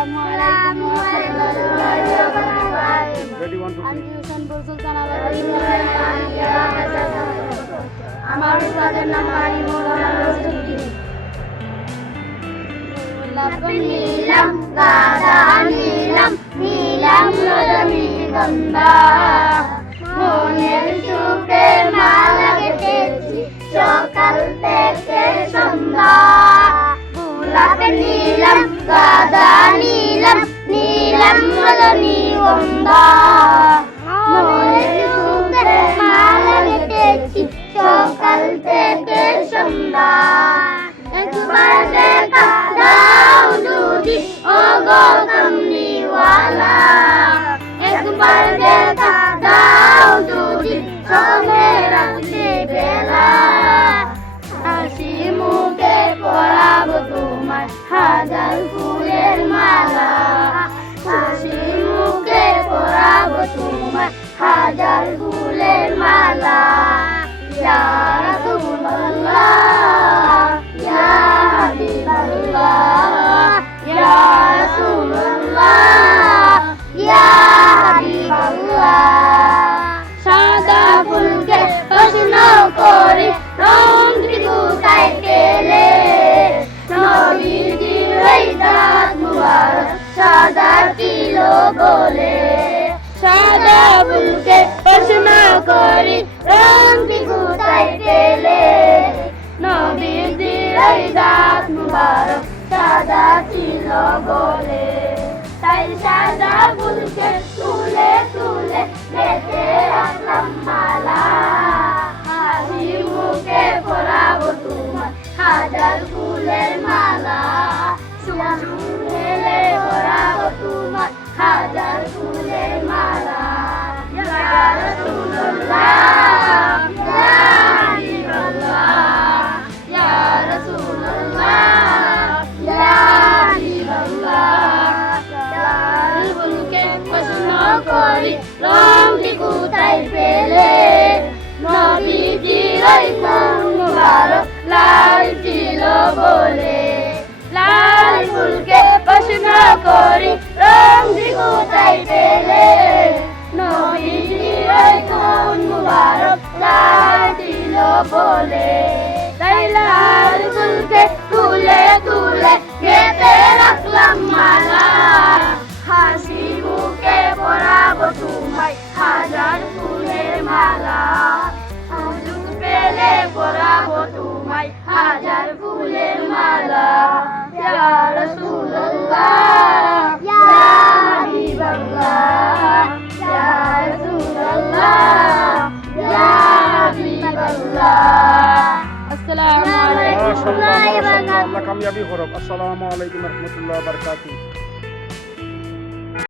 আসসালামু আলাইকুম ওয়া রাহমাতুল্লাহি ওয়া বারাকাতুহু। Ready, 1, 2, 3. আমি হোসেনপুর সুলতানাবাদ আমার উস্তাদের নাম বাড়ি মৌলানা রশিদউদ্দিন। গোলাপ নীলাম গাঁদা নীলাম নীলাম রজনীগন্ধা মনের সুখে মালা গেঁথেছি সকাল থেকে সন্ধ্যা। গোলাপ নীলাম গাঁদা নীলাম নীলাম রজনীগন্ধা মনের সুখে মালা গেঁথেছি সকাল থেকে সন্ধ্যা। একবার দেখা দাও যদি ও গো কামলিওয়ালা, একবার দেখা দাও যদি সঙ্গে রাখতে বেলা। হাসি মুখে পরাবো তোমার হাজার ফুলের মালা, হাসি মুখে পরাবো তোমার হাজার ফুলের মালা। ইয়া রাসূলুল্লাহ ইয়া হাবিবাল্লাহ ইয়া রাসূলুল্লাহ ইয়া হাবিবাল্লাহ। সাদা ফুলকে প্রশ্ন করি রং কোথায় পেলে, নবীজির ওই দাঁত মুবারক সাদা ছিল বলে। সাদা ফুলকে প্রশ্ন করি রং কোথায় পেলে, নবীজির ওই দাঁত মুবারক সাদা ছিল বলে। তাই সাদা ফুলকে তুলে তুলে গেঁথে রাখলাম মালা, হাসি মুখে পরাবো তোমার হাজার ফুলের মালা। সুমেলে পরাবো তোমার হাজার ফুলের মালা। ইয়া রাসূলুল্লাহ ইয়া হাবিবাল্লাহ ইয়া রাসূলুল্লাহ ইয়া হাবিবাল্লাহ। লাল ফুলকে প্রশ্ন করি রংটি কোথায় পেলে, নবীজির ওই ফুল মুবারক লাল ছিল বলে। লাল ফুলকে প্রশ্ন করি রংটি কোথায় পেলে, নবীজির ওই ফুল মুবারক লাল ছিল বলে। তাই লাল ফুলকে তুলে তুলে গেঁথে রাখলাম মালা, হাসি মুখে পরাবো তোমায় হাজার ফুলের মালা। সুযোগ পেলে পরাবো তোমায় হাজার ফুলের মালা। ইয়া রাসূলুল্লাহ ইয়া হাবিবাল্লাহ ইয়া রাসূলুল্লাহ ইয়া হাবিবাল্লাহ। আসসালামু আলাইকুম ওয়া রাহমাতুল্লাহি ওয়া বারাকাতুহু। Allah kamyabi horok. Assalamualaikum warahmatullahi wabarakatuh.